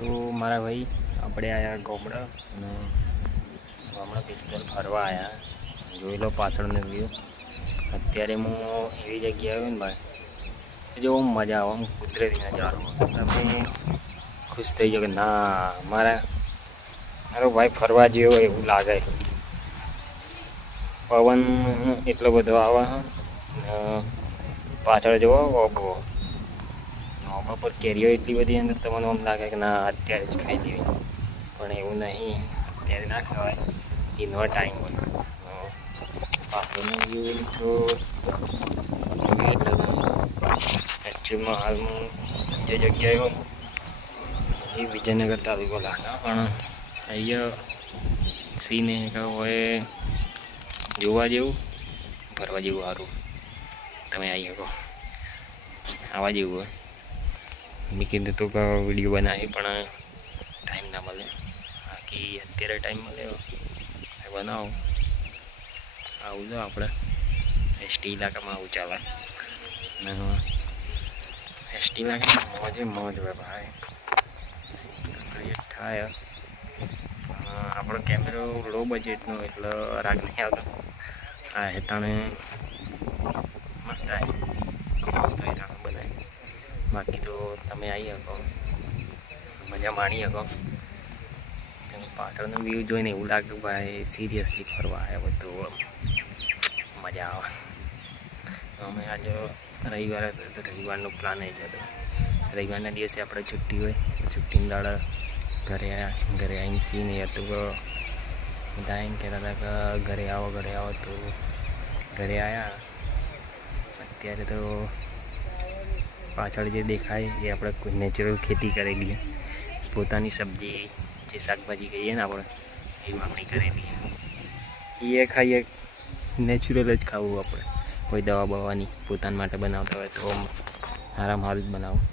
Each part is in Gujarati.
તો મારા ભાઈ આપણે આયા ગામડા અને ગામડા સ્પેશિયલ ફરવા આવ્યા. જોઈ લો પાછળનો વ્યૂ. અત્યારે હું એવી જગ્યાએ આવ્યો ને ભાઈ જો મજા આવે, કુદરતી નજારો. તમે ખુશ થઈ જાઓ કે ના મારો ભાઈ ફરવા જેવો એવું લાગે. પવન એટલો બધો આવે પાછળ જુઓ ઓબો પર કેરીઓ એટલી બધી અંદર તમને આમ લાગે કે ના અત્યારે જ ખાઈ દેવી, પણ એવું નહીં, અત્યારે ના ખવાય, એનો ટાઈમ હોય. પાછળનો વ્યૂ તો એકચ્યુઅલમાં હાલ હું જે જગ્યાએ હોય એ વિજયનગર તાલુકો લાગે, પણ અહીંયા સીને હોય જોવા જેવું, ફરવા જેવું સારું. તમે આવી શકો, આવવા જેવું હોય. મેં કીધું તો કે વિડીયો બનાવી, પણ ટાઈમ ના મળે. બાકી અત્યારે ટાઈમ મળે બનાવો. આવું જો આપણે એસટી ઇલાકામાં આવું ચાલે. અને એસટી ઇલાકામાં મોજે મોજ હોય ભાઈ. ક્રિએટ થાય. આપણો કેમેરો લો બજેટનો એટલે રાગ નહીં આવતો. આ હેતાણે મસ્ત આવી હેતાણે બનાવી. બાકી તો તમે આવી શકો, મજા માણી શકો. તમે પાછળનો વ્યૂ જોઈને એવું લાગે ભાઈ સિરિયસલી ફરવા આવ્યા હોય તો મજા આવે. અમે આજે રવિવાર હતો તો રવિવારનો પ્લાન આવી જતો. રવિવારના દિવસે આપણે છુટ્ટી હોય, છુટ્ટીના દાડા ઘરે આવીને સીને હતું કે બધા એમ કહેતા હતા કે ઘરે આવો તો ઘરે આવ્યા. અત્યારે તો પાછળ જે દેખાય એ આપણે કોઈ નેચરલ ખેતી કરેલી, પોતાની સબ્જી જે શાકભાજી કહીએ ને આપણે એ વાવણી કરેલી, એ ખાઈએ. નેચરલ જ ખાવું આપણે, કોઈ દવા બવાની પોતાના માટે બનાવતા હોય તો આરામ હાલ જ બનાવું.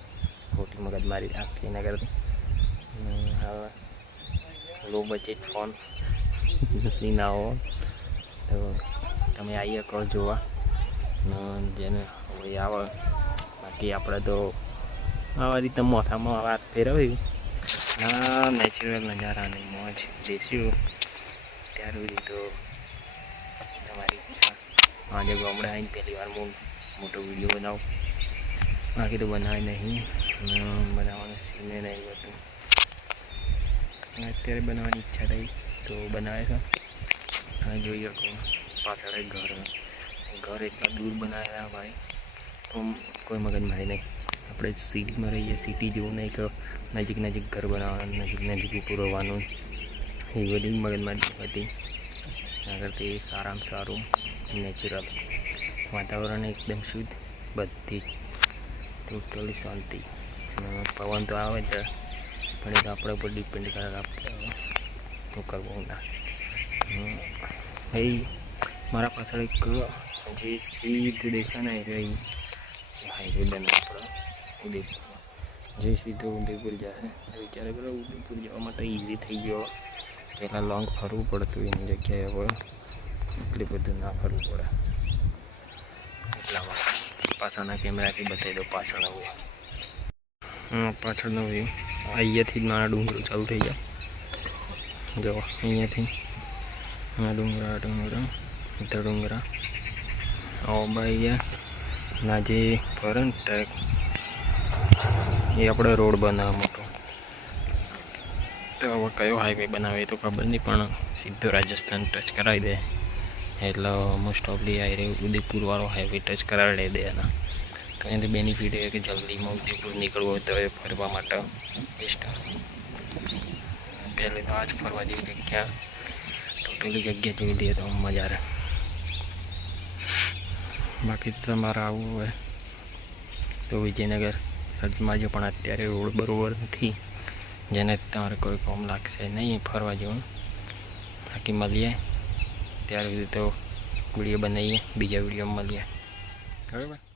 ખોટી મગજ મારી રાખી એના કરતી હવે લો બજેટ ફોન નસલી ના હો તો તમે આવી શકો જોવા. જેને હોય આવે. બાકી આપણે તો આવા રીતે મોથામાં વાત ફેરવી ના નેચરલ નજારાની મોજ જઈશું ત્યાર સુધી તો તમારી ઈચ્છા. આજે ગામડે આવીને પહેલી વાર હું મોટો વિડીયો બનાવું. બાકી તો બનાવે નહીં, બનાવવાનું સીને નહીં હતું. અત્યારે બનાવવાની ઈચ્છા થઈ તો બનાવે છે. હવે જોઈ શકો પાછળ ઘર એટલા દૂર બનાવ્યા ભાઈ તો કોઈ મગજ મારી નહીં. આપણે સિટીમાં રહીએ, સિટી જેવું નહીં કે નજીક ઘર બનાવવાનું, નજીક પૂરવાનું, એ બધી મગજમારી હતી. આગળથી સારામાં સારું નેચરલ વાતાવરણ, એકદમ શુદ્ધ, બધી ટોટલી શાંતિ. પવન તો આવે જ, પણ એ તો આપણા ઉપર ડિપેન્ડ કરે આપણે તો કરવું ના. ભાઈ મારા પાછળ એક જે સીધું દેખાય ને એ હાઈવે બને આપણે ઉદયપુર. જે સીધો ઉદયપુર જશે તો વિચાર કરો ઉદયપુર જવા માટે ઇઝી થઈ ગયો. પહેલાં લોંગ ફરવું પડતું, એની જગ્યાએ હવે એટલું બધું ના ફરવું પડે. એટલા માટે પાછળના કેમેરાથી બતાવી દો પાછળનો વ્યૂ. પાછળનો વ્યૂ અહીંયાથી જ મારા ડુંગરો ચાલુ થઈ જાય. જો અહીંયાથી ડુંગરા આવો ભાઈ ના જે ફરે ને ટ્રેક એ આપણે રોડ બનાવવા મોટો. તો હવે કયો હાઈવે બનાવે એ તો ખબર નહીં, પણ સીધો રાજસ્થાન ટચ કરાવી દે એટલે મોસ્ટ ઓફલી આ ઉદયપુરવાળો હાઈવે ટચ કરાવી દે એના. તો એનાથી બેનિફિટ એ કે જલ્દીમાં ઉદયપુર નીકળવું હોય તો એ ફરવા માટે બેસ્ટ. પહેલે તો આ જ ફરવા જેવી જગ્યા, ટોટલી જગ્યા જોઈ દઈએ તો મજા રહે. બાકી તમારે આવવું હોય તો વિજયનગર સર્ચ મારજો, પણ અત્યારે રોડ બરાબર નથી, જેને તમારે કોઈ કોમ લાગશે નહીં ફરવા જેવું. બાકી મળીએ ત્યાર સુધી તો વિડીયો બનાવીએ, બીજા વિડીયોમાં મળીએ. બરાબર.